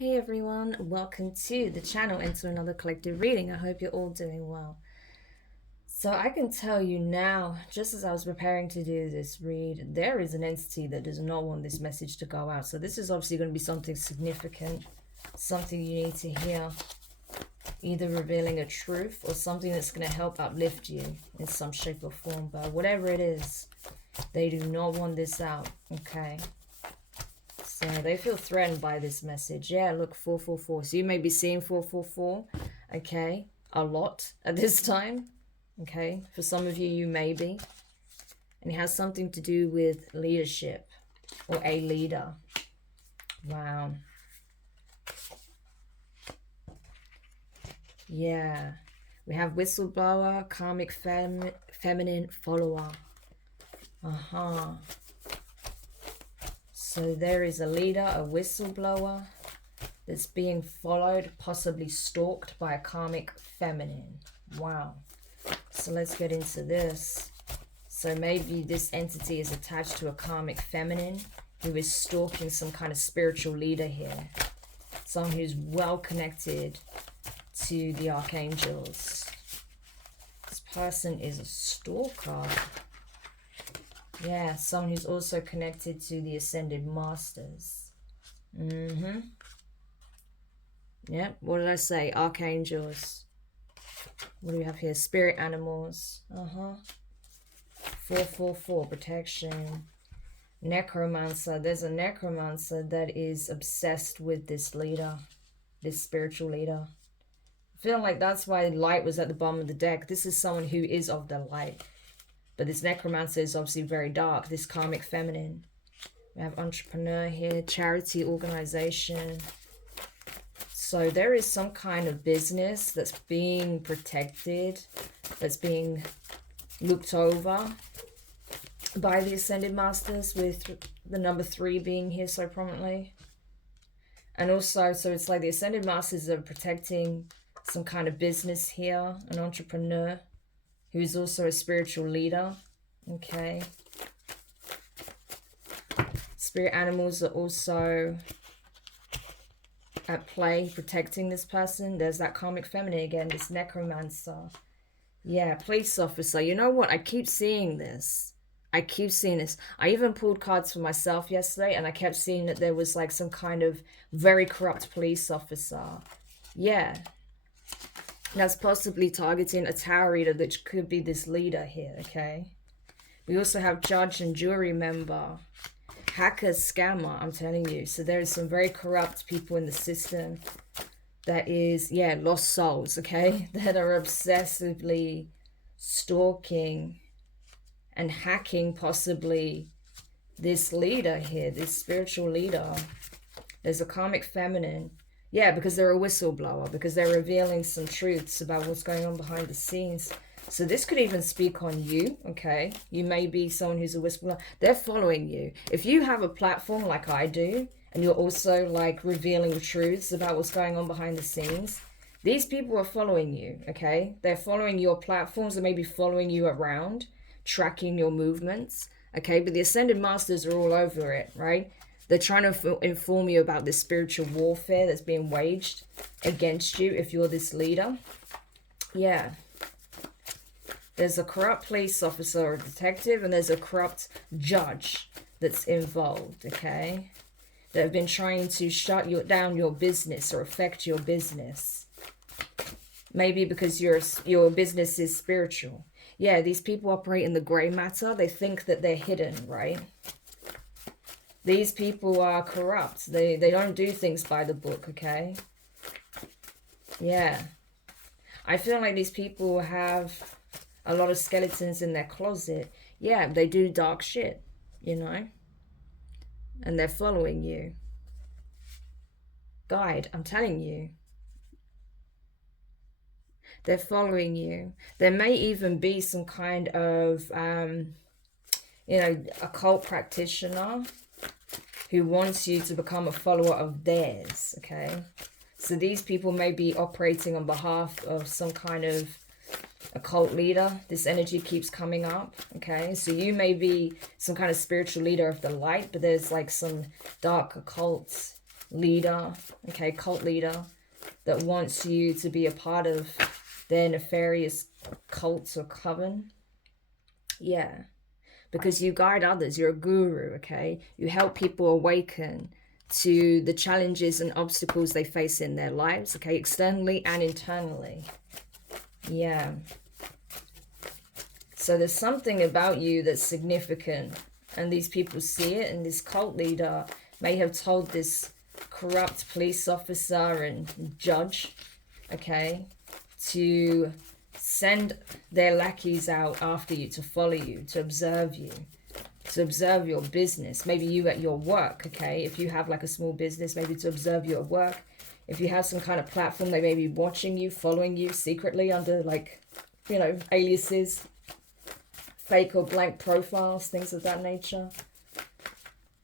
Hey everyone, welcome to the channel and to another collective reading. I hope you're all doing well. So I can tell you now, just as I was preparing to do this read, there is an entity that does not want this message to go out. So this is obviously going to be something significant, something you need to hear, either revealing a truth or something that's going to help uplift you in some shape or form. But whatever it is, they do not want this out, okay? So they feel threatened by this message. Yeah, look, 444. So you may be seeing 444, okay, a lot at this time, okay? For some of you, you may be. And it has something to do with leadership or a leader. Wow. Yeah. We have whistleblower, karmic feminine follower. Uh-huh. So there is a leader, a whistleblower, that's being followed, possibly stalked by a karmic feminine. Wow. So let's get into this. So maybe this entity is attached to a karmic feminine who is stalking some kind of spiritual leader here. Someone who's well connected to the archangels. This person is a stalker. Yeah, someone who's also connected to the ascended masters. Yep, what did I say? Archangels. What do we have here? Spirit animals. 444, protection. Necromancer. There's a necromancer that is obsessed with this leader, this spiritual leader. I feel like that's why light was at the bottom of the deck. This is someone who is of the light. But this necromancer is obviously very dark, this karmic feminine. We have entrepreneur here, charity organization. So there is some kind of business that's being protected, that's being looked over by the Ascended Masters, with the number 3 being here so prominently. And also, so it's like the Ascended Masters are protecting some kind of business here, an entrepreneur who is also a spiritual leader. Okay. Spirit animals are also at play, protecting this person. There's that karmic feminine again, this necromancer. Yeah, police officer. You know what? I keep seeing this. I keep seeing this. I even pulled cards for myself yesterday, and I kept seeing that there was like some kind of very corrupt police officer. Yeah. That's possibly targeting a tarot reader, which could be this leader here, okay? We also have judge and jury member. Hacker, scammer, I'm telling you. So there is some very corrupt people in the system that is, yeah, lost souls, okay? That are obsessively stalking and hacking possibly this leader here, this spiritual leader. There's a karmic feminine. Yeah, because they're a whistleblower, because they're revealing some truths about what's going on behind the scenes. So this could even speak on you, okay? You may be someone who's a whistleblower. They're following you. If you have a platform like I do, and you're also like revealing truths about what's going on behind the scenes, these people are following you, okay? They're following your platforms. They may be following you around, tracking your movements, okay? But the Ascended Masters are all over it, right? They're trying to inform you about this spiritual warfare that's being waged against you if you're this leader. Yeah. There's a corrupt police officer or detective, and there's a corrupt judge that's involved, okay? That have been trying to shut down your business or affect your business. Maybe because your business is spiritual. Yeah, these people operate in the gray matter. They think that they're hidden, right? These people are corrupt. They don't do things by the book, okay? Yeah. I feel like these people have a lot of skeletons in their closet. Yeah, they do dark shit, you know? And they're following you. Guide, I'm telling you. They're following you. There may even be some kind of, occult practitioner who wants you to become a follower of theirs, okay? So these people may be operating on behalf of some kind of occult leader. This energy keeps coming up, okay? So you may be some kind of spiritual leader of the light, but there's like some dark occult leader, okay, cult leader, that wants you to be a part of their nefarious cults or coven. Yeah, because you guide others. You're a guru, okay? You help people awaken to the challenges and obstacles they face in their lives, okay? Externally and internally. Yeah. So there's something about you that's significant, and these people see it, and this cult leader may have told this corrupt police officer and judge, okay, to send their lackeys out after you, to follow you, to observe your business. Maybe you at your work, okay? If you have like a small business, maybe to observe you at work. If you have some kind of platform, they may be watching you, following you secretly under like, you know, aliases, fake or blank profiles, things of that nature.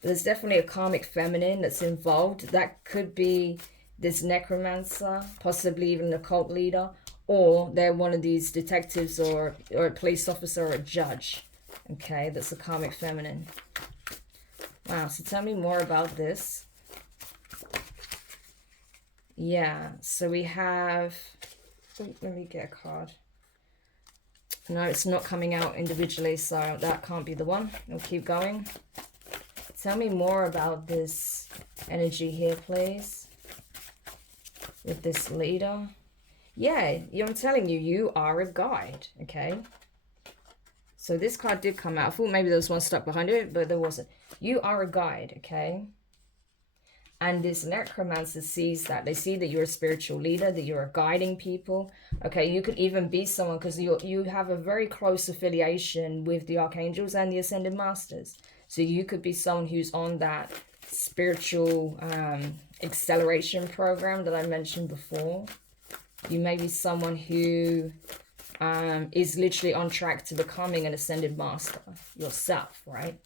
There's definitely a karmic feminine that's involved. That could be this necromancer, possibly even a cult leader, or they're one of these detectives or a police officer or a judge. Okay, that's a karmic feminine. Wow, so tell me more about this. Yeah, so we have... Let me get a card. No, it's not coming out individually, so that can't be the one. We'll keep going. Tell me more about this energy here, please. With this leader. Yeah, I'm telling you, you are a guide, okay? So this card did come out. I thought maybe there was one stuck behind it, but there wasn't. You are a guide, okay? And this necromancer sees that. They see that you're a spiritual leader, that you're guiding people. Okay, you could even be someone, because you have a very close affiliation with the archangels and the ascended masters. So you could be someone who's on that spiritual acceleration program that I mentioned before. You may be someone who is literally on track to becoming an ascended master yourself, right?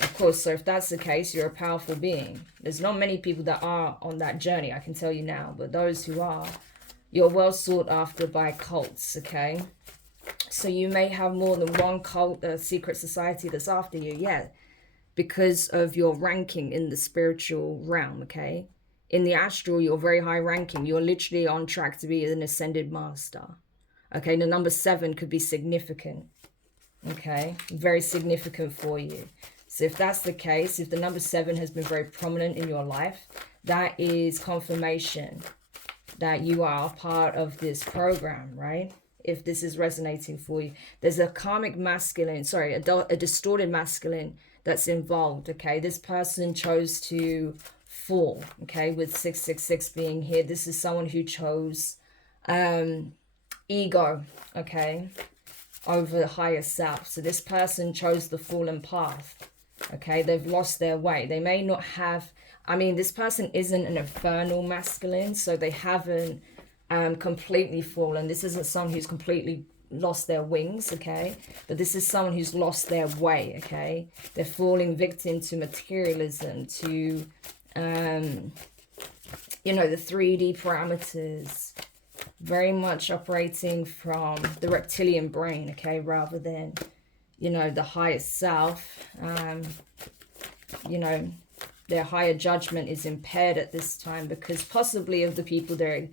Of course, so if that's the case, you're a powerful being. There's not many people that are on that journey, I can tell you now, but those who are, you're well sought after by cults, okay? So you may have more than one cult, secret society that's after you, yeah, because of your ranking in the spiritual realm, okay? In the astral, you're very high ranking. You're literally on track to be an ascended master. Okay, the number 7 could be significant. Okay, very significant for you. So if that's the case, if the number 7 has been very prominent in your life, that is confirmation that you are part of this program, right? If this is resonating for you. There's a karmic masculine, sorry, a distorted masculine that's involved, okay? This person chose to fall, okay, with 666 being here. This is someone who chose ego, okay, over the higher self. So this person chose the fallen path, okay? They've lost their way. They may not have, I mean, this person isn't an infernal masculine, so they haven't completely fallen. This isn't someone who's completely lost their wings, okay? But this is someone who's lost their way, okay? They're falling victim to materialism, to, you know, the 3D parameters, very much operating from the reptilian brain, okay, rather than, you know, the higher self. You know, their higher judgment is impaired at this time because possibly of the people they're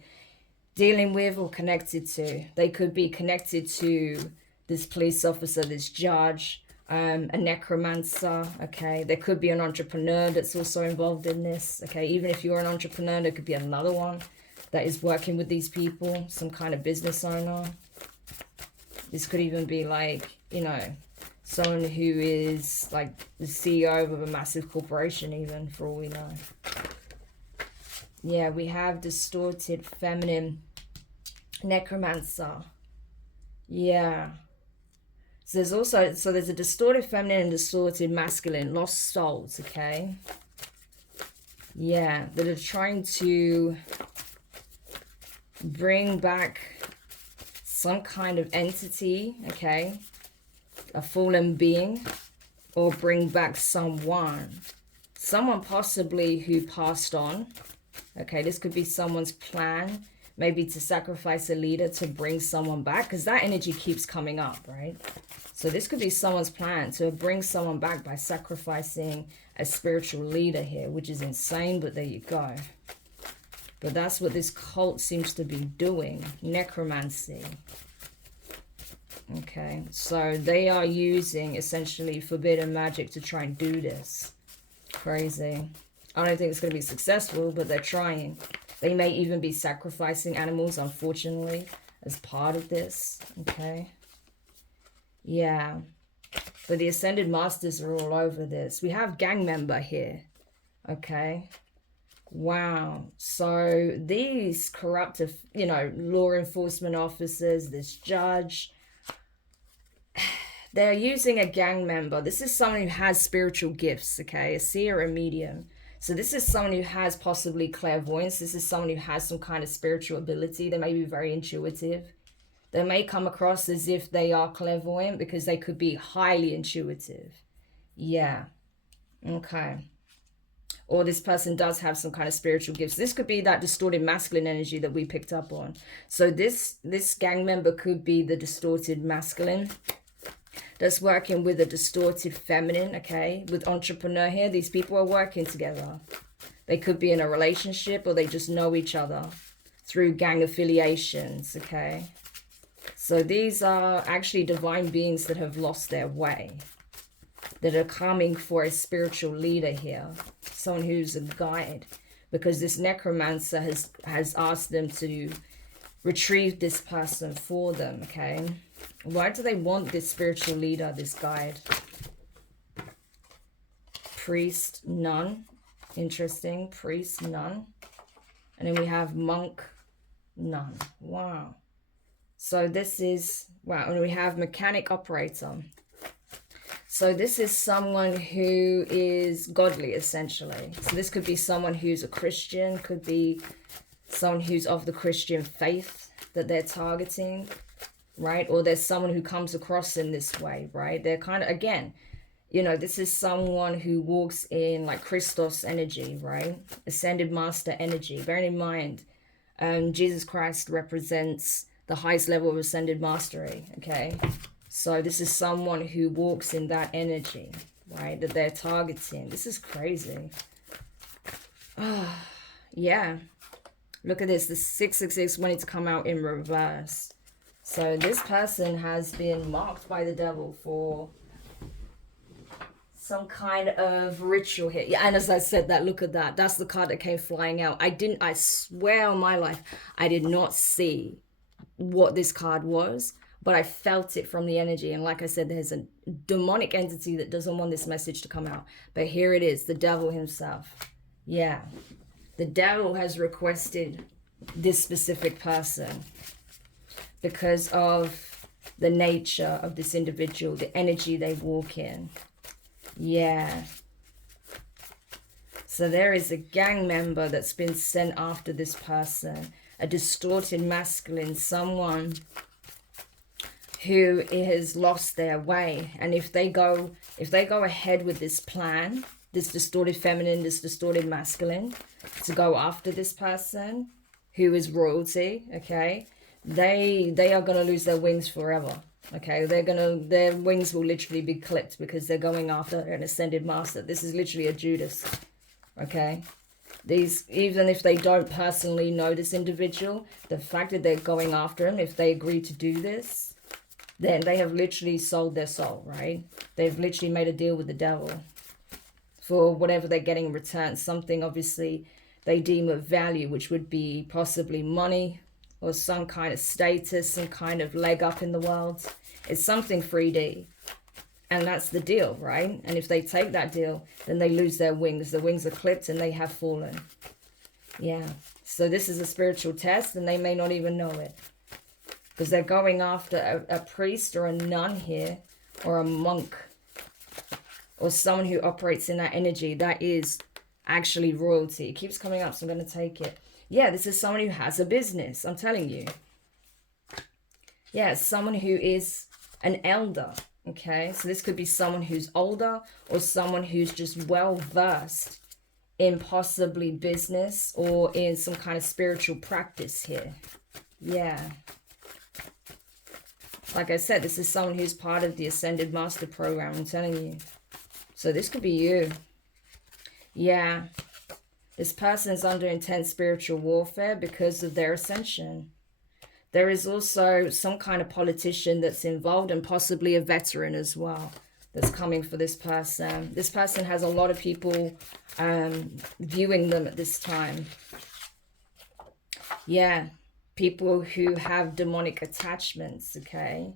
dealing with or connected to. They could be connected to this police officer, this judge, a necromancer, okay? There could be an entrepreneur that's also involved in this, okay? Even if you're an entrepreneur, there could be another one that is working with these people, some kind of business owner. This could even be like, you know, someone who is like the CEO of a massive corporation even, for all we know. Yeah, we have distorted feminine necromancer. Yeah. So there's also, so there's a distorted feminine and distorted masculine, lost souls, okay? Yeah, that are trying to bring back some kind of entity, okay? A fallen being, or bring back someone possibly who passed on. Okay, this could be someone's plan, maybe to sacrifice a leader to bring someone back, because that energy keeps coming up, right? So this could be someone's plan to bring someone back by sacrificing a spiritual leader here, which is insane, but there you go. But that's what this cult seems to be doing. Necromancy. Okay, so they are using essentially forbidden magic to try and do this. Crazy. I don't think it's going to be successful, but they're trying. They may even be sacrificing animals, unfortunately, as part of this. Okay. Yeah. But the Ascended Masters are all over this. We have gang member here. Okay. Wow. So these corrupt, you know, law enforcement officers, this judge, they're using a gang member. This is someone who has spiritual gifts, okay? A seer, a medium. So this is someone who has possibly clairvoyance. This is someone who has some kind of spiritual ability. They may be very intuitive. They may come across as if they are clairvoyant because they could be highly intuitive. Yeah. Okay. Or this person does have some kind of spiritual gifts. This could be that distorted masculine energy that we picked up on. So this gang member could be the distorted masculine that's working with a distorted feminine, okay? With entrepreneur here, these people are working together. They could be in a relationship or they just know each other through gang affiliations, okay? So these are actually divine beings that have lost their way, that are coming for a spiritual leader here, someone who's a guide, because this necromancer has asked them to retrieve this person for them, okay? Why do they want this spiritual leader, this guide? Priest, nun. Interesting. Priest, nun. And then we have monk, nun. Wow. So this is, wow, and we have mechanic operator. So this is someone who is godly, essentially. So this could be someone who's a Christian, could be someone who's of the Christian faith that they're targeting, right? Or there's someone who comes across in this way, right? They're kind of, again, you know, this is someone who walks in like Christos energy, right? Ascended master energy. Bearing in mind, Jesus Christ represents the highest level of ascended mastery, okay? So this is someone who walks in that energy, right? That they're targeting. This is crazy. Oh, yeah. Look at this. The 666 wanted to come out in reverse. So this person has been marked by the devil for some kind of ritual here. Yeah, and as I said that, look at that. That's the card that came flying out. I swear on my life, I did not see what this card was, but I felt it from the energy. And like I said, there's a demonic entity that doesn't want this message to come out. But here it is, the devil himself. Yeah. The devil has requested this specific person because of the nature of this individual, the energy they walk in. Yeah. So there is a gang member that's been sent after this person, a distorted masculine, someone who has lost their way. And if they go ahead with this plan, this distorted feminine, this distorted masculine, to go after this person who is royalty, okay, they are gonna lose their wings forever. Okay, their wings will literally be clipped because they're going after an ascended master. This is literally a Judas. Okay, these, even if they don't personally know this individual, the fact that they're going after him, if they agree to do this, then they have literally sold their soul, right? They've literally made a deal with the devil for whatever they're getting in return. Something obviously they deem of value, which would be possibly money or some kind of status, some kind of leg up in the world. It's something 3D. And that's the deal, right? And if they take that deal, then they lose their wings. The wings are clipped and they have fallen. Yeah. So this is a spiritual test and they may not even know it. Because they're going after a priest or a nun here, or a monk, or someone who operates in that energy. That is actually royalty. It keeps coming up, so I'm going to take it. Yeah, this is someone who has a business, I'm telling you. Yeah, someone who is an elder, okay? So this could be someone who's older or someone who's just well-versed in possibly business or in some kind of spiritual practice here. Yeah. Like I said, this is someone who's part of the Ascended Master program, I'm telling you. So this could be you. Yeah. This person is under intense spiritual warfare because of their ascension. There is also some kind of politician that's involved, and possibly a veteran as well, that's coming for this person. This person has a lot of people viewing them at this time. Yeah, people who have demonic attachments, okay?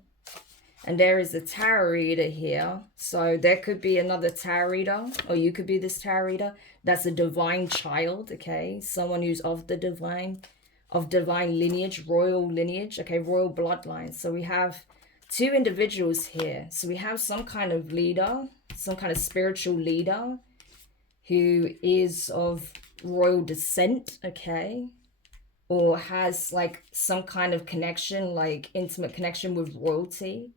And there is a tarot reader here. So there could be another tarot reader, or you could be this tarot reader. That's a divine child, okay? Someone who's of the divine, of divine lineage, royal lineage, okay? Royal bloodline. So we have two individuals here. So we have some kind of leader, some kind of spiritual leader who is of royal descent, okay? Or has like some kind of connection, like intimate connection with royalty.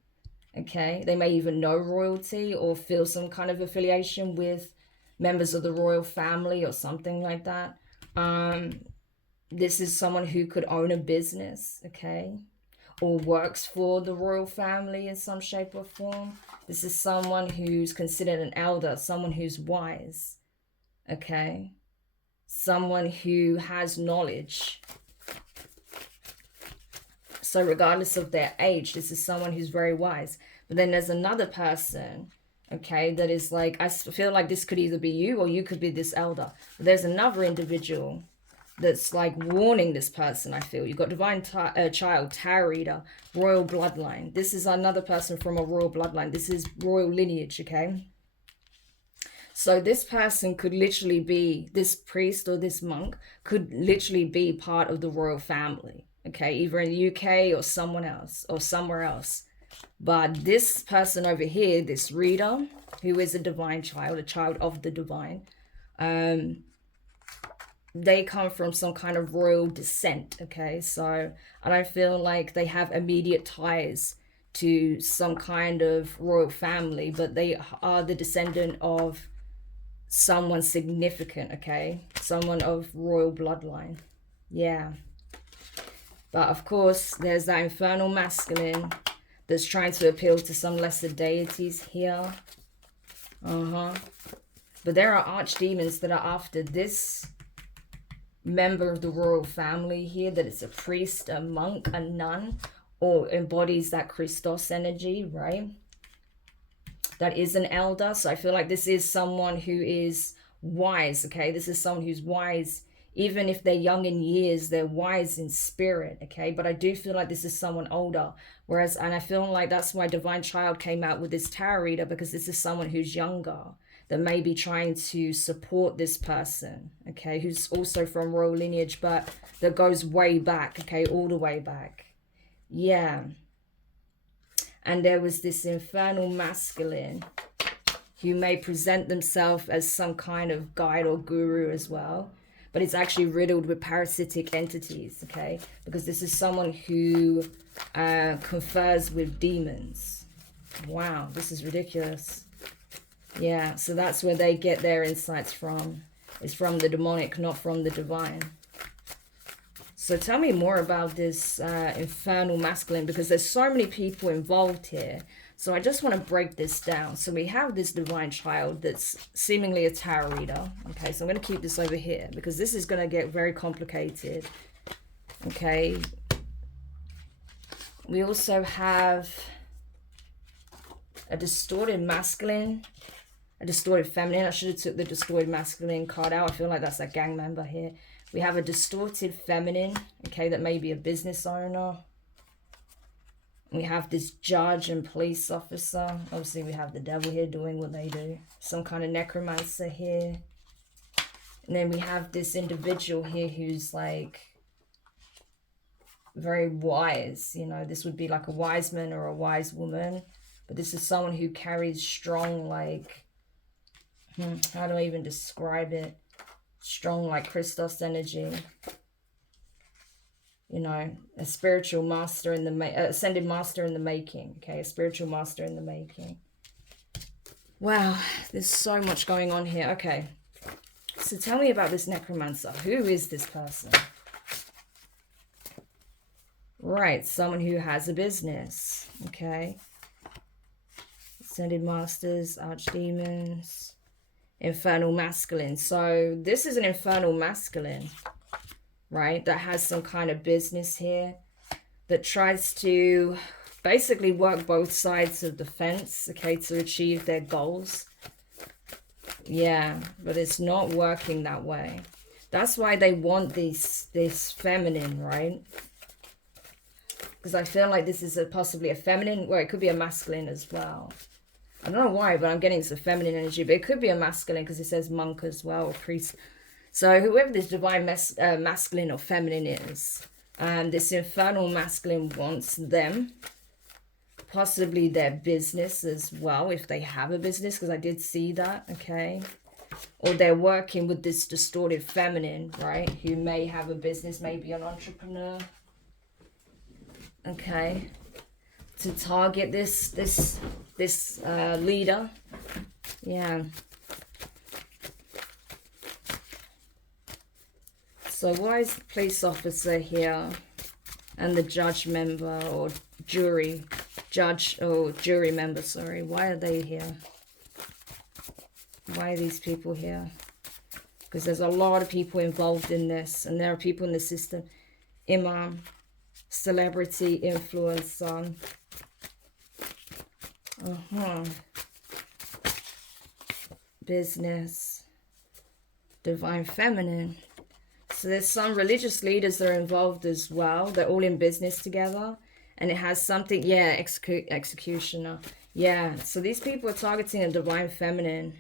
Okay, they may even know royalty or feel some kind of affiliation with members of the royal family or something like that. This is someone who could own a business, okay, or works for the royal family in some shape or form. This is someone who's considered an elder, someone who's wise, okay, someone who has knowledge. So regardless of their age, this is someone who's very wise. But then there's another person, okay, that is like, I feel like this could either be you or you could be this elder. But there's another individual that's like warning this person, I feel. You've got divine child, tarot reader, royal bloodline. This is another person from a royal bloodline. This is royal lineage, okay? So this person could literally be, this priest or this monk could literally be part of the royal family. Okay, either in the UK or someone else or somewhere else. But this person over here, this reader, who is a divine child, a child of the divine, they come from some kind of royal descent, okay? So I don't feel like they have immediate ties to some kind of royal family, but they are the descendant of someone significant, okay? Someone of royal bloodline. Yeah. But of course, there's that infernal masculine that's trying to appeal to some lesser deities here. But there are archdemons that are after this member of the royal family here, that is a priest, a monk, a nun, or embodies that Christos energy, right? That is an elder. So I feel like this is someone who is wise, okay? This is someone who's wise. Even if they're young in years, they're wise in spirit, okay? But I do feel like this is someone older. Whereas, and I feel like that's why Divine Child came out with this tarot reader, because this is someone who's younger, that may be trying to support this person, okay? Who's also from royal lineage, but that goes way back, okay? All the way back. Yeah. And there was this infernal masculine who may present themselves as some kind of guide or guru as well. But it's actually riddled with parasitic entities, okay? Because this is someone who confers with demons. Wow, this is ridiculous. Yeah, so that's where they get their insights from. It's from the demonic, not from the divine. So tell me more about this infernal masculine, because there's so many people involved here. So I just want to break this down. So we have this divine child that's seemingly a tarot reader. Okay, so I'm going to keep this over here because this is going to get very complicated. Okay. We also have a distorted masculine, a distorted feminine. I should have took the distorted masculine card out. I feel like that's a gang member here. We have a distorted feminine, okay, that may be a business owner. We have this judge and police officer. Obviously, we have the devil here doing what they do. Some kind of necromancer here. And then we have this individual here who's like very wise. You know, this would be like a wise man or a wise woman. But this is someone who carries strong, like, how do I even describe it? Strong, like, Christos energy. You know, a spiritual master in the ascended master in the making. Okay, a spiritual master in the making. Wow, there's so much going on here. Okay, so tell me about this necromancer. Who is this person? Right, someone who has a business. Okay, ascended masters, archdemons. Infernal masculine. So this is an infernal masculine, right? That has some kind of business here, that tries to basically work both sides of the fence, okay, to achieve their goals. Yeah, but it's not working that way. That's why they want this feminine, right? Because I feel like this is possibly a feminine, well, it could be a masculine as well. I don't know why, but I'm getting some feminine energy, but it could be a masculine because it says monk as well, or priest. So whoever this divine masculine or feminine is, this infernal masculine wants them, possibly their business as well, if they have a business, because I did see that, okay? Or they're working with this distorted feminine, right? Who may have a business, maybe an entrepreneur, okay? To target this leader, yeah. So why is the police officer here and the judge member or jury member, sorry, why are they here? Why are these people here? Because there's a lot of people involved in this, and there are people in the system. Imam, celebrity, influencer. Business, divine feminine. So there's some religious leaders that are involved as well. They're all in business together. And it has something, yeah, executioner. Yeah, so these people are targeting a divine feminine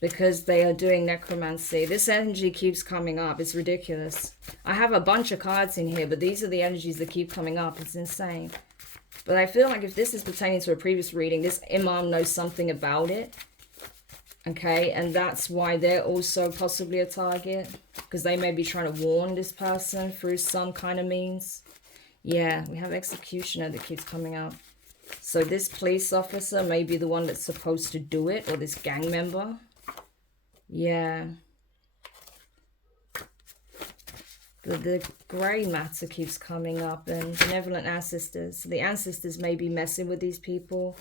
because they are doing necromancy. This energy keeps coming up. It's ridiculous. I have a bunch of cards in here, but these are the energies that keep coming up. It's insane. But I feel like if this is pertaining to a previous reading, this imam knows something about it. Okay, and that's why they're also possibly a target. Because they may be trying to warn this person through some kind of means. Yeah, we have executioner that keeps coming out. So this police officer may be the one that's supposed to do it, or this gang member. Yeah. The grey matter keeps coming up, and benevolent ancestors. So the ancestors may be messing with these people.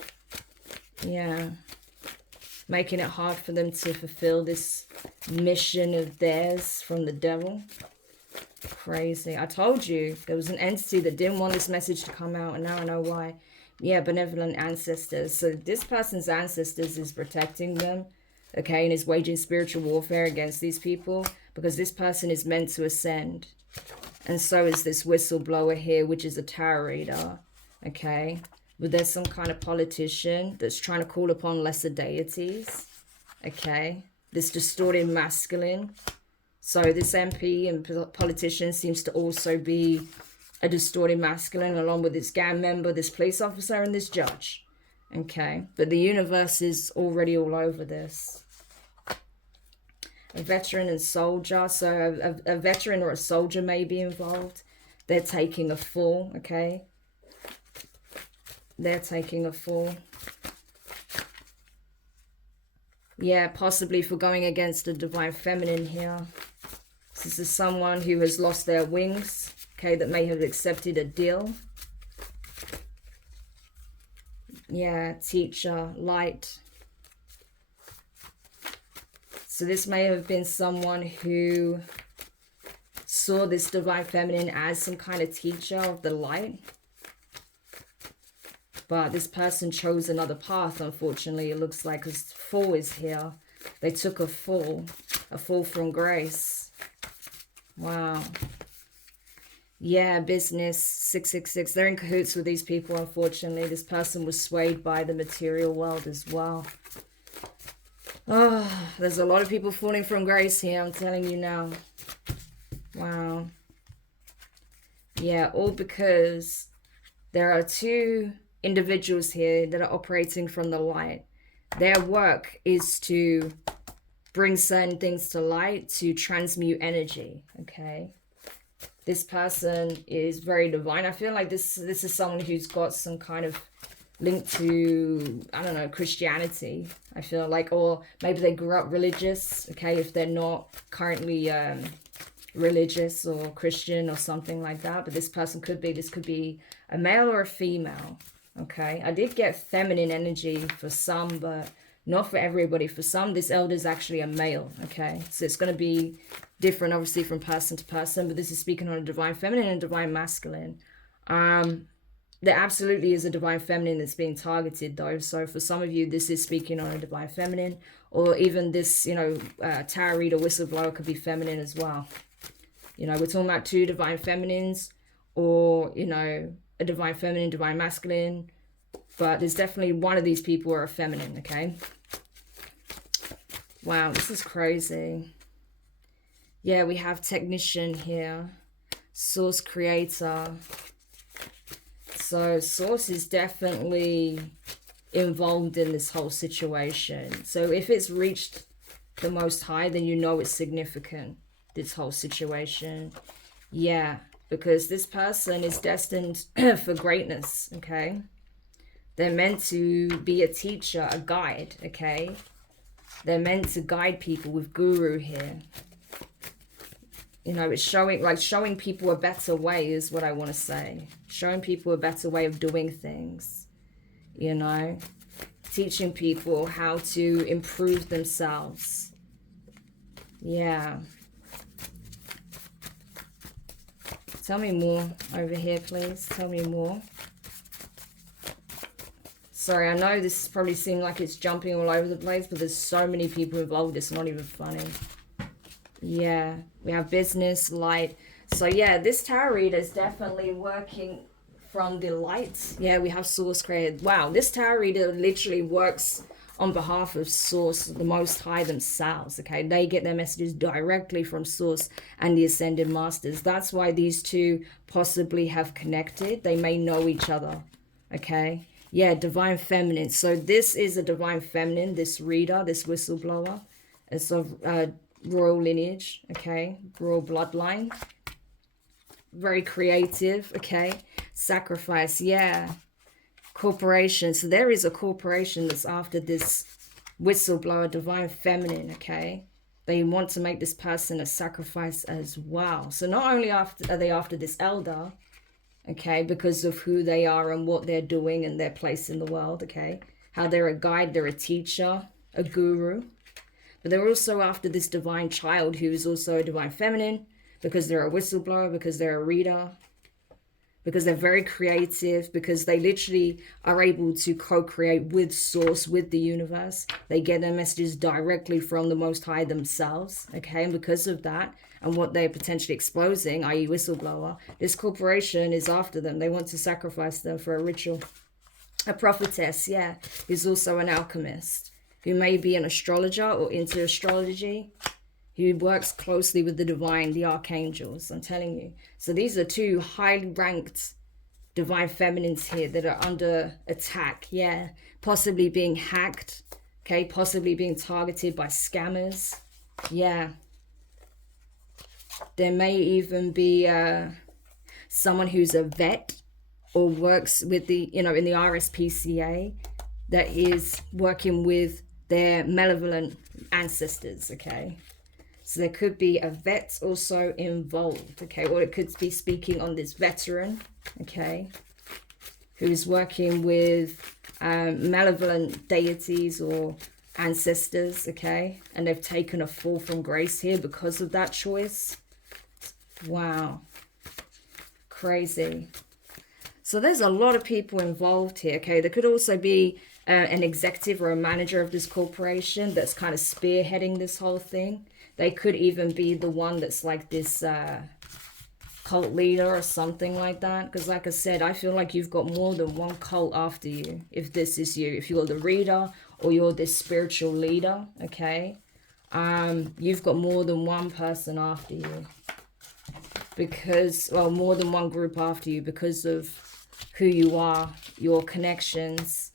Yeah. Making it hard for them to fulfill this mission of theirs from the devil. Crazy. I told you there was an entity that didn't want this message to come out, and now I know why. Yeah, benevolent ancestors. So this person's ancestors is protecting them, okay, and is waging spiritual warfare against these people because this person is meant to ascend. And so is this whistleblower here, which is a tarot reader, okay? But there's some kind of politician that's trying to call upon lesser deities, okay? This distorted masculine. So this MP and politician seems to also be a distorted masculine, along with this gang member, this police officer, and this judge, okay? But the universe is already all over this. A veteran and soldier. So a veteran or a soldier may be involved. They're taking a fall, okay? They're taking a fall. Yeah, possibly for going against a divine feminine here. This is someone who has lost their wings, okay, that may have accepted a deal. Yeah, teacher, light. So this may have been someone who saw this divine feminine as some kind of teacher of the light. But this person chose another path, unfortunately, it looks like, because fall is here. They took a fall from grace. Wow. Yeah, business, 666. They're in cahoots with these people, unfortunately. This person was swayed by the material world as well. Oh, there's a lot of people falling from grace here, I'm telling you now. Wow. Yeah, all because there are two individuals here that are operating from the light. Their work is to bring certain things to light, to transmute energy, okay? This person is very divine. I feel like this is someone who's got some kind of link to, I don't know, Christianity, I feel like, or maybe they grew up religious, okay, if they're not currently religious or Christian or something like that. But this person could be, this could be a male or a female, Okay, I did get feminine energy for some, but not for everybody. For some, this elder is actually a male. Okay, so it's going to be different, obviously, from person to person. But this is speaking on a divine feminine and divine masculine. There absolutely is a divine feminine that's being targeted, though. So for some of you, this is speaking on a divine feminine, or even this, tarot reader whistleblower could be feminine as well. We're talking about two divine feminines, or a divine feminine, divine masculine, but there's definitely one of these people are a feminine. Okay, wow, this is crazy. Yeah, we have technician here, source creator. So source is definitely involved in this whole situation. So if it's reached the Most High, then it's significant, this whole situation. Yeah, because this person is destined for greatness. Okay, they're meant to be a teacher, a guide. Okay, they're meant to guide people with guru here. It's showing people a better way is what I want to say. Showing people a better way of doing things. Teaching people how to improve themselves. Yeah. Tell me more over here, please. Tell me more. Sorry, I know this probably seems like it's jumping all over the place, but there's so many people involved, it's not even funny. Yeah, we have business, light. So yeah, this tarot reader is definitely working from the light. Yeah, we have source created. Wow, this tarot reader literally works on behalf of source, the Most High themselves. Okay, they get their messages directly from source and the ascended masters. That's why these two possibly have connected. They may know each other. Okay, yeah, divine feminine. So this is a divine feminine, this reader, this whistleblower. It's of royal lineage, okay, royal bloodline, very creative. Okay, sacrifice, yeah, corporation. So there is a corporation that's after this whistleblower, divine feminine. Okay, they want to make this person a sacrifice as well. So not only are they after this elder, okay, because of who they are and what they're doing and their place in the world, okay, how they're a guide, they're a teacher, a guru. But they're also after this divine child who is also a divine feminine, because they're a whistleblower, because they're a reader, because they're very creative, because they literally are able to co-create with source, with the universe. They get their messages directly from the Most High themselves, okay? And because of that and what they're potentially exposing, i.e. whistleblower, this corporation is after them. They want to sacrifice them for a ritual. A prophetess, yeah, is also an alchemist, who may be an astrologer or into astrology, who works closely with the divine, the archangels, I'm telling you. So these are two highly ranked divine feminines here that are under attack, yeah, possibly being hacked, okay, possibly being targeted by scammers, yeah. There may even be someone who's a vet or works with the, in the RSPCA, that is working with their malevolent ancestors, okay? So there could be a vet also involved, okay? Or it could be speaking on this veteran, okay, who's working with malevolent deities or ancestors, okay? And they've taken a fall from grace here because of that choice. Wow. Crazy. So there's a lot of people involved here, okay? There could also be an executive or a manager of this corporation that's kind of spearheading this whole thing. They could even be the one that's like this cult leader or something like that. Because like I said, I feel like you've got more than one cult after you. If this is you, if you're the reader or you're this spiritual leader, okay? You've got more than one person after you. Because, well, more than one group after you because of who you are, your connections,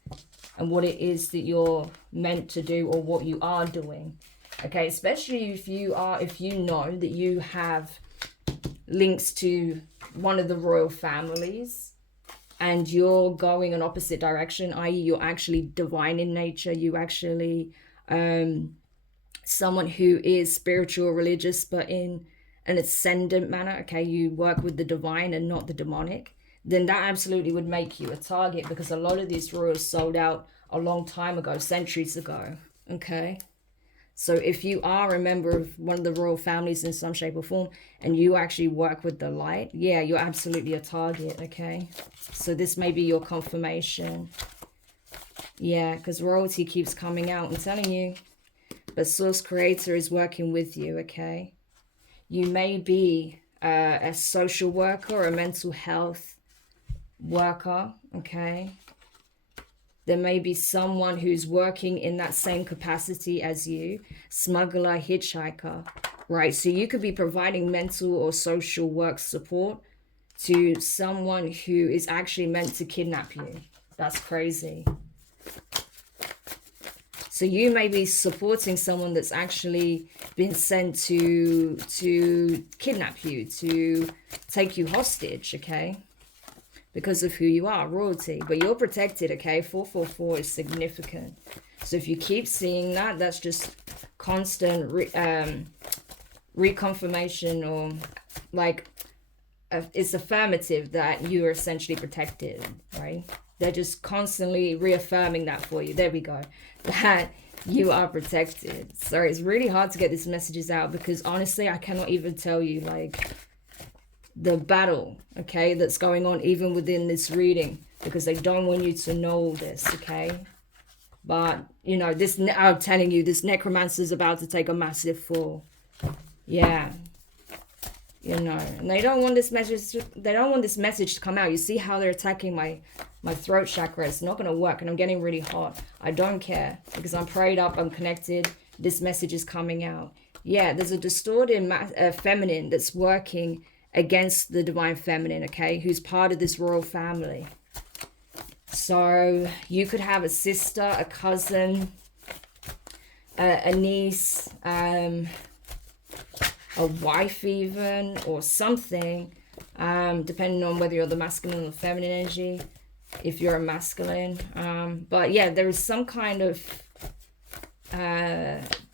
and what it is that you're meant to do or what you are doing. Okay, especially if you know that you have links to one of the royal families and you're going an opposite direction, i.e. you're actually divine in nature, you actually someone who is spiritual, religious, but in an ascendant manner, okay, you work with the divine and not the demonic, then that absolutely would make you a target, because a lot of these royals sold out a long time ago, centuries ago. Okay. So if you are a member of one of the royal families in some shape or form, and you actually work with the light, yeah, you're absolutely a target. Okay. So this may be your confirmation. Yeah, because royalty keeps coming out. I'm telling you. But Source Creator is working with you. Okay. You may be a social worker or a mental health worker. Okay. There may be someone who's working in that same capacity as you, smuggler, hitchhiker, right? So you could be providing mental or social work support to someone who is actually meant to kidnap you. That's crazy. So you may be supporting someone that's actually been sent to kidnap you, to take you hostage, okay? Because of who you are, royalty. But you're protected, okay? 444 is significant. So if you keep seeing that, that's just constant reconfirmation, or like it's affirmative that you are essentially protected, right? They're just constantly reaffirming that for you. There we go. That you are protected. Sorry, it's really hard to get these messages out, because honestly, I cannot even tell you, like, the battle, okay, that's going on even within this reading, because they don't want you to know all this, okay? But, you know, this, I'm telling you, this necromancer is about to take a massive fall. Yeah. You know, and they don't want this message to come out. You see how they're attacking my throat chakra. It's not going to work, and I'm getting really hot. I don't care, because I'm prayed up, I'm connected. This message is coming out. Yeah, there's a distorted feminine that's working against the divine feminine, okay, who's part of this royal family. So you could have a sister, a cousin, a niece, a wife even, or something, depending on whether you're the masculine or the feminine energy, if you're a masculine. But yeah, there is some kind of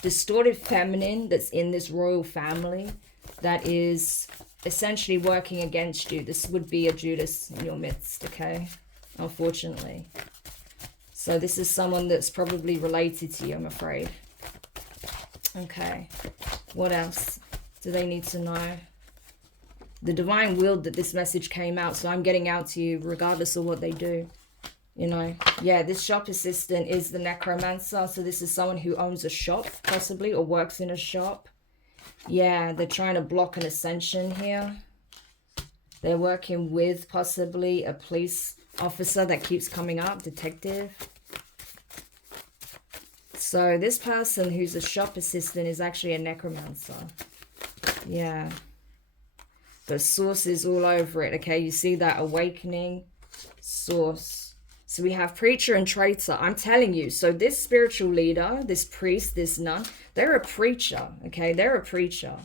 distorted feminine that's in this royal family that is essentially working against you. This would be a Judas in your midst, okay? Unfortunately. So this is someone that's probably related to you, I'm afraid. Okay. What else do they need to know? The divine willed that this message came out, so I'm getting out to you regardless of what they do. You know, yeah, this shop assistant is the necromancer. So this is someone who owns a shop, possibly, or works in a shop. Yeah, they're trying to block an ascension here. They're working with possibly a police officer that keeps coming up, detective. So this person who's a shop assistant is actually a necromancer. Yeah. But source is all over it, okay? You see that awakening source. So we have preacher and traitor. I'm telling you. So this spiritual leader, this priest, this nun, they're a preacher, okay? They're a preacher.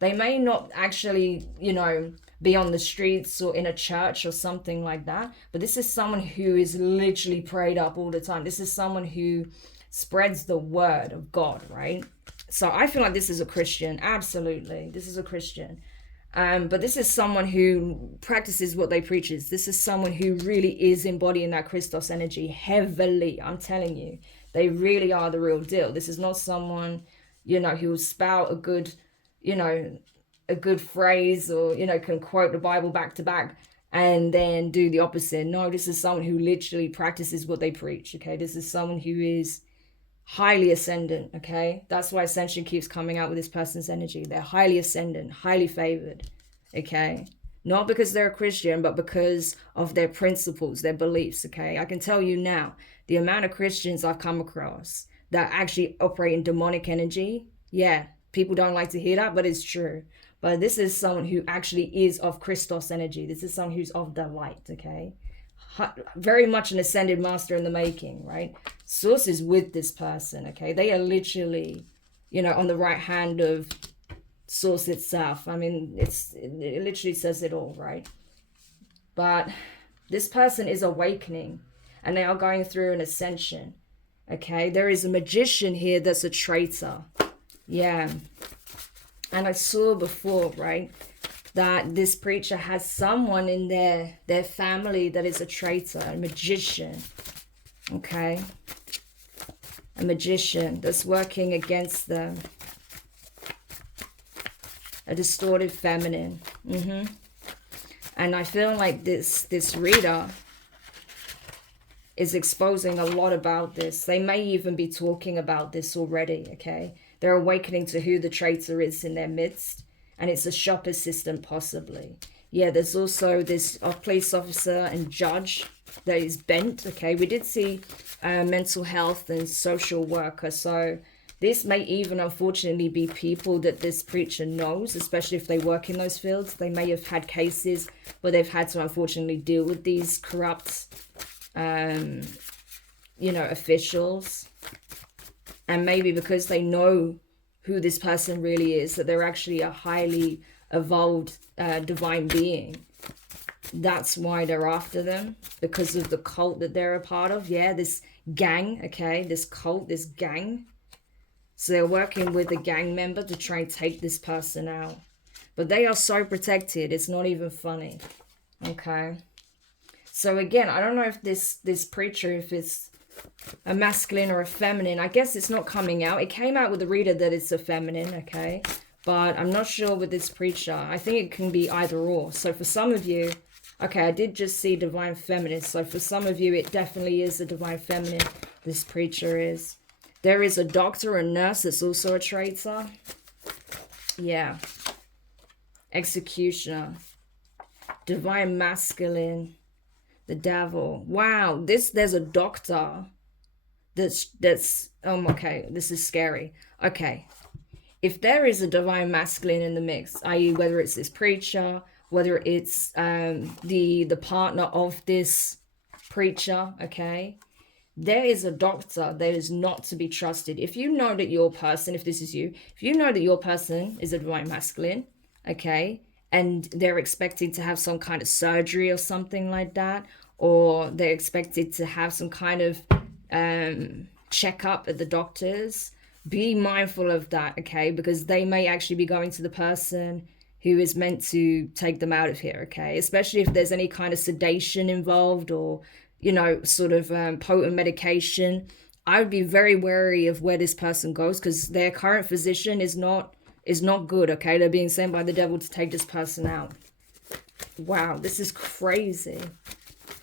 They may not actually, you know, be on the streets or in a church or something like that. But this is someone who is literally prayed up all the time. This is someone who spreads the word of God, right? So I feel like this is a Christian. Absolutely. This is a Christian. But this is someone who practices what they preaches. This is someone who really is embodying that Christos energy heavily. I'm telling you, they really are the real deal. This is not someone, you know, who will spout a good, you know, a good phrase, or, you know, can quote the Bible back to back and then do the opposite. No, this is someone who literally practices what they preach. Okay, this is someone who is highly ascendant. Okay, that's why ascension keeps coming out with this person's energy. They're highly ascendant, highly favored. Okay, not because they're a Christian, but because of their principles, their beliefs. Okay, I can tell you now, the amount of Christians I've come across that actually operate in demonic energy. Yeah, people don't like to hear that, but it's true. But this is someone who actually is of Christos energy. This is someone who's of the light. Okay, very much an ascended master in the making, right? Source is with this person, okay? They are literally, you know, on the right hand of Source itself. I mean, it literally says it all, right? But this person is awakening, and they are going through an ascension, okay? There is a magician here that's a traitor. Yeah. And I saw before, right? that this preacher has someone in their family that is a traitor, a magician. Okay? A magician that's working against them. A distorted feminine. And I feel like this reader is exposing a lot about this. They may even be talking about this already, okay? They're awakening to who the traitor is in their midst. And it's a shop assistant, possibly. Yeah, there's also this police officer and judge that is bent, okay? We did see mental health and social worker. So this may even, unfortunately, be people that this preacher knows, especially if they work in those fields. They may have had cases where they've had to, unfortunately, deal with these corrupt you know, officials. And maybe because they know who this person really is, that they're actually a highly evolved divine being. That's why they're after them, because of the cult that they're a part of. Yeah, this gang, okay, this cult, this gang. So they're working with a gang member to try and take this person out. But they are so protected, it's not even funny. Okay. So again, I don't know if this preacher, if it's a masculine or a feminine. I guess it's not coming out. It came out with the reader that it's a feminine, okay? But I'm not sure with this preacher. I think it can be either or. So for some of you, okay, I did just see divine feminine. So for some of you, it definitely is a divine feminine. This preacher is. There is a doctor or nurse that's also a traitor. Yeah. Executioner. Divine masculine. The devil. Wow, there's a doctor that's okay, this is scary. Okay. If there is a divine masculine in the mix, i.e. whether it's this preacher, whether it's the partner of this preacher, okay, there is a doctor that is not to be trusted. If you know that your person, if this is you, if you know that your person is a divine masculine, okay, and they're expected to have some kind of surgery or something like that, or they're expected to have some kind of checkup at the doctors, be mindful of that, okay? Because they may actually be going to the person who is meant to take them out of here, okay? Especially if there's any kind of sedation involved or, you know, sort of potent medication. I would be very wary of where this person goes, because their current physician is not good, okay? They're being sent by the devil to take this person out. Wow, this is crazy.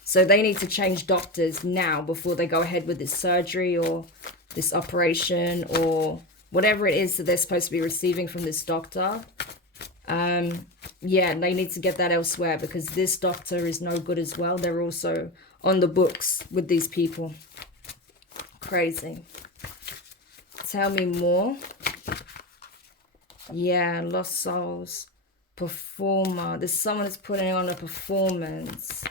So they need to change doctors now before they go ahead with this surgery or this operation or whatever it is that they're supposed to be receiving from this doctor. Yeah, they need to get that elsewhere, because this doctor is no good as well. They're also on the books with these people. Crazy. Tell me more. Yeah, lost souls. Performer. There's someone that's putting on a performance.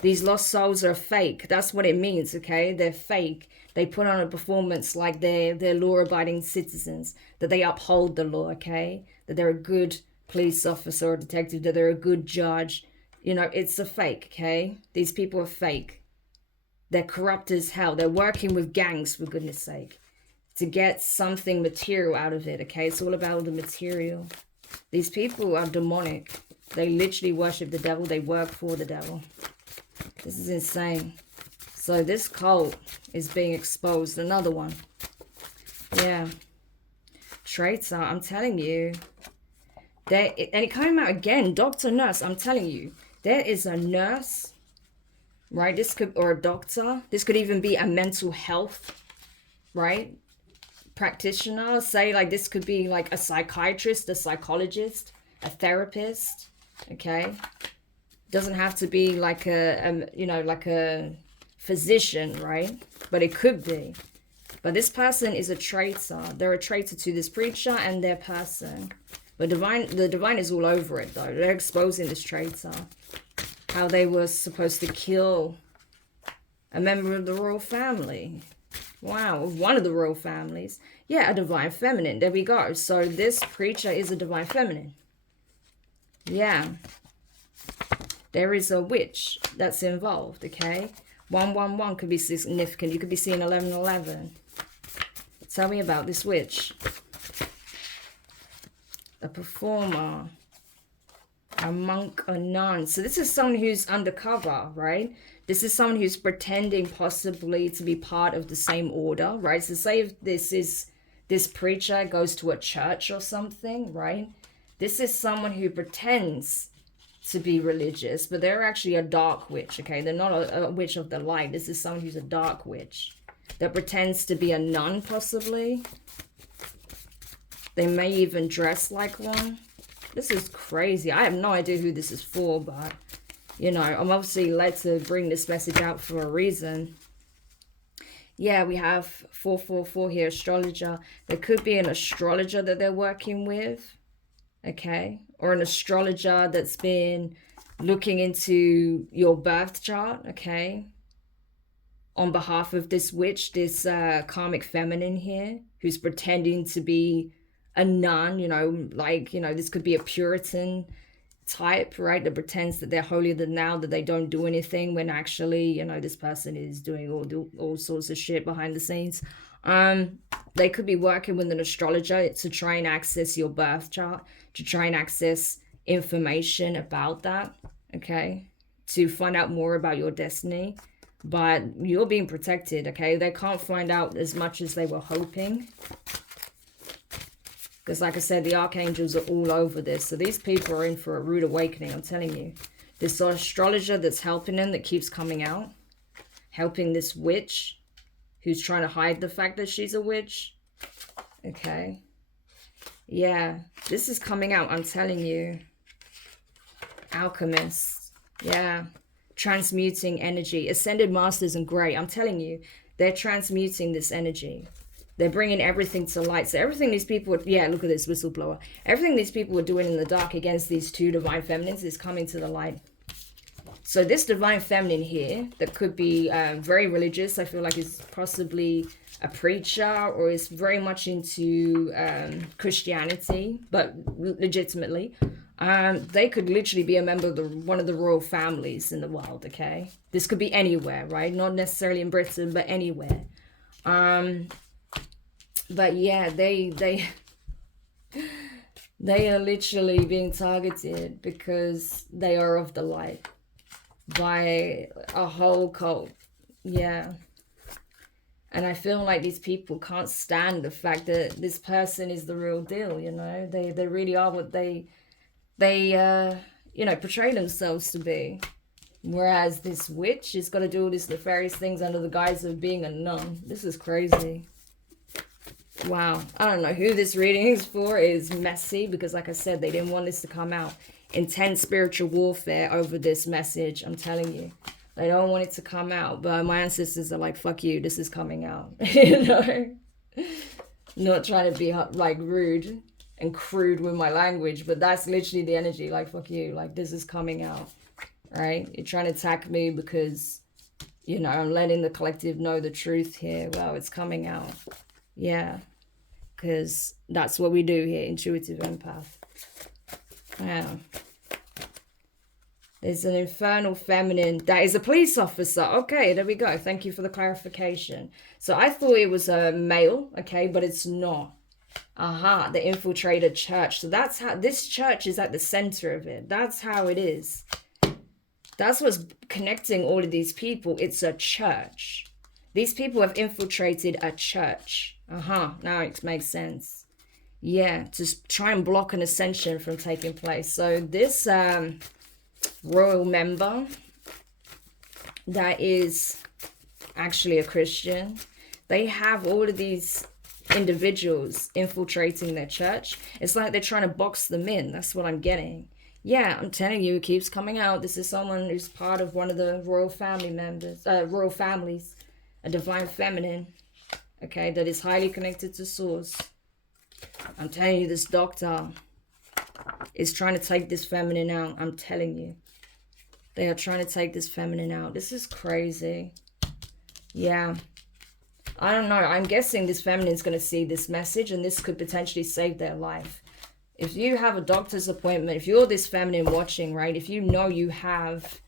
These lost souls are fake. That's what it means, okay? They're fake. They put on a performance like they're law-abiding citizens, that they uphold the law, okay? That they're a good police officer or detective, that they're a good judge. You know, it's a fake, okay? These people are fake. They're corrupt as hell. They're working with gangs, for goodness sake, to get something material out of it, okay? It's all about the material. These people are demonic. They literally worship the devil. They work for the devil. This is insane. So this cult is being exposed. Another one. Yeah. Traitor, I'm telling you. And it came out again. Doctor, nurse, I'm telling you. There is a nurse, right? This could, or a doctor. This could even be a mental health, right? Practitioner. Say like this could be like a psychiatrist, a psychologist, a therapist. Okay. Doesn't have to be like like a physician, right? But it could be. But this person is a traitor. They're a traitor to this preacher and their person. But the divine is all over it, though. They're exposing this traitor. How they were supposed to kill a member of the royal family. Wow, one of the royal families. Yeah, a divine feminine. There we go. So this preacher is a divine feminine. Yeah. There is a witch that's involved, okay? 111 could be significant. You could be seeing 1111. Tell me about this witch. A performer. A monk, a nun. So this is someone who's undercover, right? This is someone who's pretending possibly to be part of the same order, right? So say if this preacher goes to a church or something, right? This is someone who pretends to be religious, but they're actually a dark witch, okay? They're not a witch of the light. This is someone who's a dark witch that pretends to be a nun, possibly. They may even dress like one. This is crazy. I have no idea who this is for, but, you know, I'm obviously led to bring this message out for a reason. Yeah, we have 444 here, astrologer. There could be an astrologer that they're working with, okay? Or an astrologer that's been looking into your birth chart, okay? On behalf of this witch, this karmic feminine here, who's pretending to be a nun, you know, like, you know, this could be a Puritan type, right, that pretends that they're holier than thou, that they don't do anything, when actually, you know, this person is doing all sorts of shit behind the scenes. They could be working with an astrologer to try and access your birth chart, to try and access information about that, okay, to find out more about your destiny. But you're being protected, okay? They can't find out as much as they were hoping. Because like I said, the archangels are all over this. So these people are in for a rude awakening, I'm telling you. This astrologer that's helping them, that keeps coming out. Helping this witch who's trying to hide the fact that she's a witch. Okay. Yeah, this is coming out, I'm telling you. Alchemists. Yeah. Transmuting energy. Ascended masters and grey. I'm telling you, they're transmuting this energy. They're bringing everything to light. So everything these people would, yeah, look at this whistleblower. Everything these people were doing in the dark against these two divine feminines is coming to the light. So this divine feminine here, that could be very religious, I feel like is possibly a preacher, or is very much into Christianity, but legitimately. They could literally be a member of one of the royal families in the world, okay? This could be anywhere, right? Not necessarily in Britain, but anywhere. But yeah, they are literally being targeted because they are of the light by a whole cult. Yeah. And I feel like these people can't stand the fact that this person is the real deal, you know? They really are what they you know, portray themselves to be. Whereas this witch is going to do all these nefarious things under the guise of being a nun. This is crazy. Wow. I don't know who this reading is for. It is messy because, like I said, they didn't want this to come out. Intense spiritual warfare over this message. I'm telling you. They don't want it to come out. But my ancestors are like, fuck you. This is coming out. You know? Not trying to be, like, rude and crude with my language. But that's literally the energy. Like, fuck you. Like, this is coming out. Right? You're trying to attack me because, you know, I'm letting the collective know the truth here. Well, it's coming out. Yeah, because that's what we do here, intuitive empath. Yeah. There's an infernal feminine that is a police officer. Okay, there we go. Thank you for the clarification. So I thought it was a male, okay, but it's not. Aha, the infiltrated church. So that's how this church is at the center of it. That's how it is. That's what's connecting all of these people. It's a church. These people have infiltrated a church. Now it makes sense. Yeah, to try and block an ascension from taking place. So this royal member that is actually a Christian, they have all of these individuals infiltrating their church. It's like they're trying to box them in. That's what I'm getting. Yeah, I'm telling you, it keeps coming out. This is someone who's part of one of the royal family members, royal families, a divine feminine, okay, that is highly connected to source. I'm telling you, this doctor is trying to take this feminine out. I'm telling you. They are trying to take this feminine out. This is crazy. Yeah. I don't know. I'm guessing this feminine is going to see this message and this could potentially save their life. If you have a doctor's appointment, if you're this feminine watching, right, if you know you have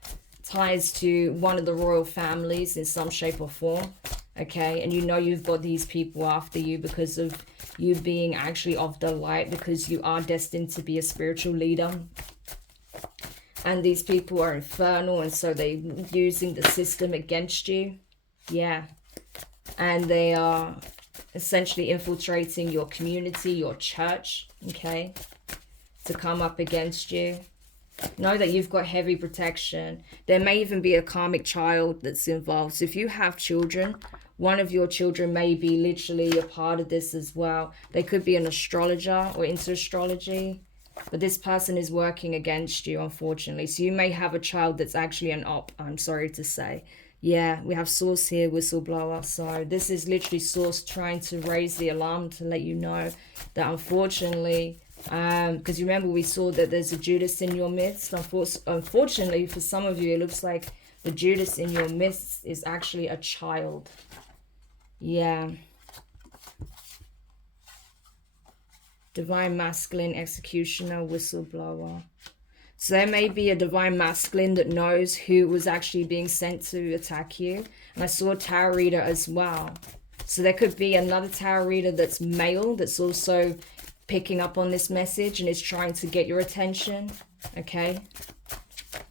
ties to one of the royal families in some shape or form, okay, and you know you've got these people after you because of you being actually of the light, because you are destined to be a spiritual leader, And these people are infernal, and so they're using the system against you. Yeah. And they are essentially infiltrating your community, your church, okay, to come up against you. Know that you've got heavy protection. There may even be a karmic child that's involved. So if you have children, one of your children may be literally a part of this as well. They could be an astrologer or into astrology. But this person is working against you, unfortunately. So you may have a child that's actually an op, I'm sorry to say. Yeah, we have Source here, whistleblower. So this is literally Source trying to raise the alarm to let you know that unfortunately, because you remember we saw that there's a Judas in your midst. Unfortunately, for some of you, it looks like the Judas in your midst is actually a child. Yeah. Divine masculine, executioner, whistleblower. So there may be a divine masculine that knows who was actually being sent to attack you. And I saw a tarot reader as well. So there could be another tarot reader that's male that's also picking up on this message and is trying to get your attention. Okay.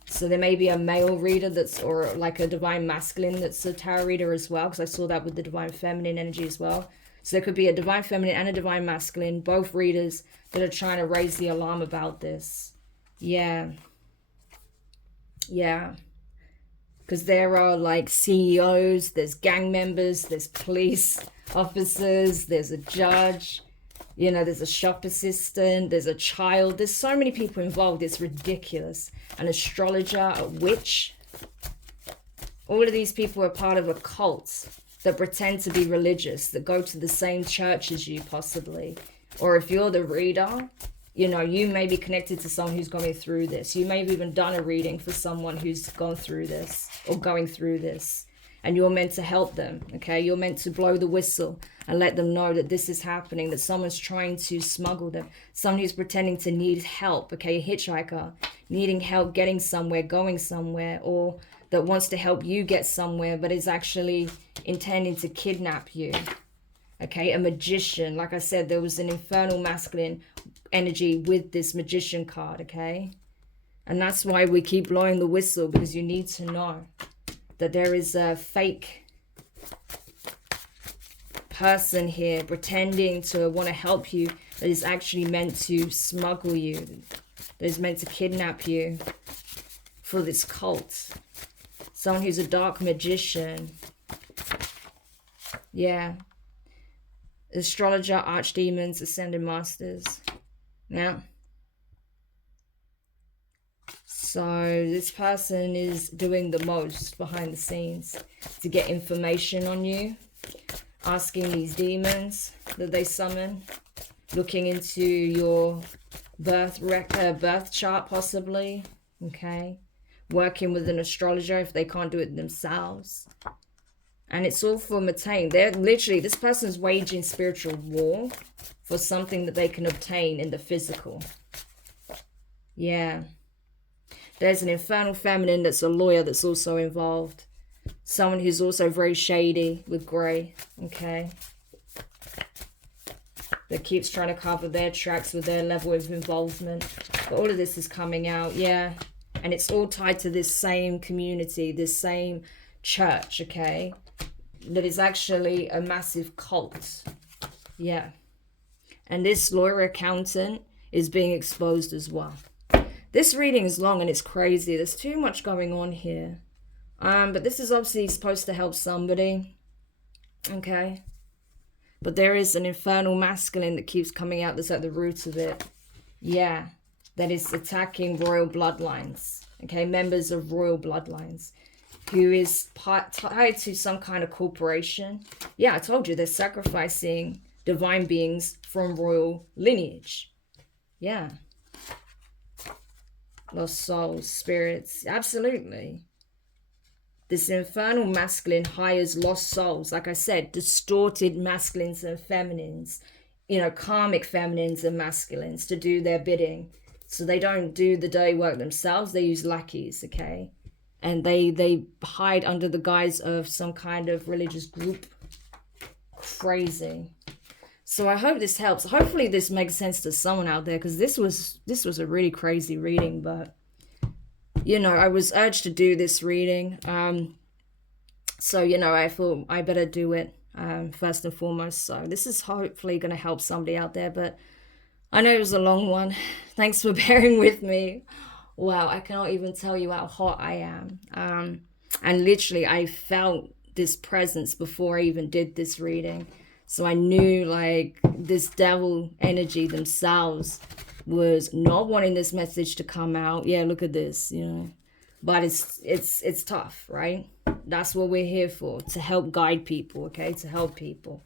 So there may be a male reader that's, or like a divine masculine that's a tarot reader as well. Because I saw that with the divine feminine energy as well. So there could be a divine feminine and a divine masculine, both readers that are trying to raise the alarm about this. Yeah. Yeah. Because there are like CEOs, there's gang members, there's police officers, there's a judge, you know, there's a shop assistant, there's a child. There's so many people involved. It's ridiculous. An astrologer, a witch. All of these people are part of a cult that pretend to be religious, that go to the same church as you possibly. Or if you're the reader, you know, you may be connected to someone who's going through this. You may have even done a reading for someone who's gone through this or going through this. And you're meant to help them, okay? You're meant to blow the whistle and let them know that this is happening, that someone's trying to smuggle them. Someone who's pretending to need help, okay? A hitchhiker, needing help getting somewhere, going somewhere, or that wants to help you get somewhere but is actually intending to kidnap you. Okay, a magician. Like I said, there was an infernal masculine energy with this magician card, okay? And that's why we keep blowing the whistle, because you need to know that there is a fake person here pretending to want to help you that is actually meant to smuggle you, that is meant to kidnap you for this cult. Someone who's a dark magician. Yeah. Astrologer, archdemons, ascended masters. Yeah. So this person is doing the most behind the scenes to get information on you. Asking these demons that they summon. Looking into your birth chart possibly. Okay. Working with an astrologer if they can't do it themselves. And it's all for Matane. They're literally, this person's waging spiritual war for something that they can obtain in the physical. Yeah. There's an infernal feminine that's a lawyer that's also involved. Someone who's also very shady with grey. Okay. That keeps trying to cover their tracks with their level of involvement. But all of this is coming out. Yeah. And it's all tied to this same community, this same church, okay? That is actually a massive cult. Yeah. And this lawyer accountant is being exposed as well. This reading is long and it's crazy. There's too much going on here. But this is obviously supposed to help somebody. Okay. But there is an infernal masculine that keeps coming out that's at the root of it. Yeah. That is attacking royal bloodlines. Okay. Members of royal bloodlines. Who is tied to some kind of corporation. Yeah, I told you they're sacrificing divine beings from royal lineage. Yeah. Lost souls, spirits. Absolutely. This infernal masculine hires lost souls. Like I said, distorted masculines and feminines. You know, karmic feminines and masculines to do their bidding. So they don't do the dirty work themselves. They use lackeys, okay? And they hide under the guise of some kind of religious group. Crazy. So I hope this helps. Hopefully this makes sense to someone out there, because this was a really crazy reading. But you know, I was urged to do this reading. So, you know, I thought I better do it first and foremost. So this is hopefully going to help somebody out there. But I know it was a long one. Thanks for bearing with me. Wow, I cannot even tell you how hot I am. And literally, I felt this presence before I even did this reading. So I knew like this devil energy themselves was not wanting this message to come out. Yeah, look at this, you know. But it's tough, right? That's what we're here for, to help guide people, okay? To help people.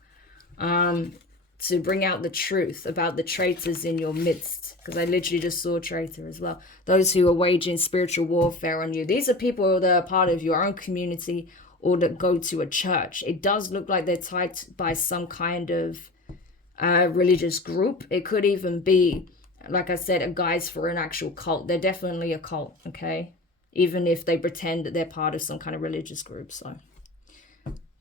To bring out the truth about the traitors in your midst, because I literally just saw a traitor as well. Those who are waging spiritual warfare on you. These are people that are part of your own community or that go to a church. It does look like they're tied by some kind of religious group. It could even be, like I said, a guise for an actual cult. They're definitely a cult, okay? Even if they pretend that they're part of some kind of religious group. So,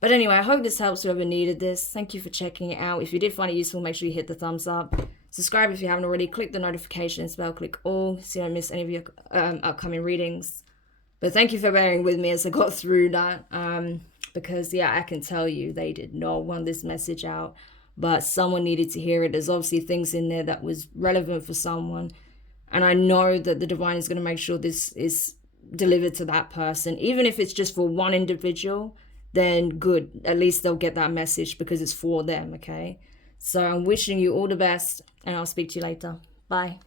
but anyway, I hope this helps whoever needed this. Thank you for checking it out. If you did find it useful, make sure you hit the thumbs up. Subscribe if you haven't already. Click the notifications bell. Click all so you don't miss any of your upcoming readings. But thank you for bearing with me as I got through that. Because, yeah, I can tell you they did not want this message out. But someone needed to hear it. There's obviously things in there that was relevant for someone. And I know that the divine is going to make sure this is delivered to that person. Even if it's just for one individual, then good. At least they'll get that message because it's for them, okay? So I'm wishing you all the best, and I'll speak to you later. Bye.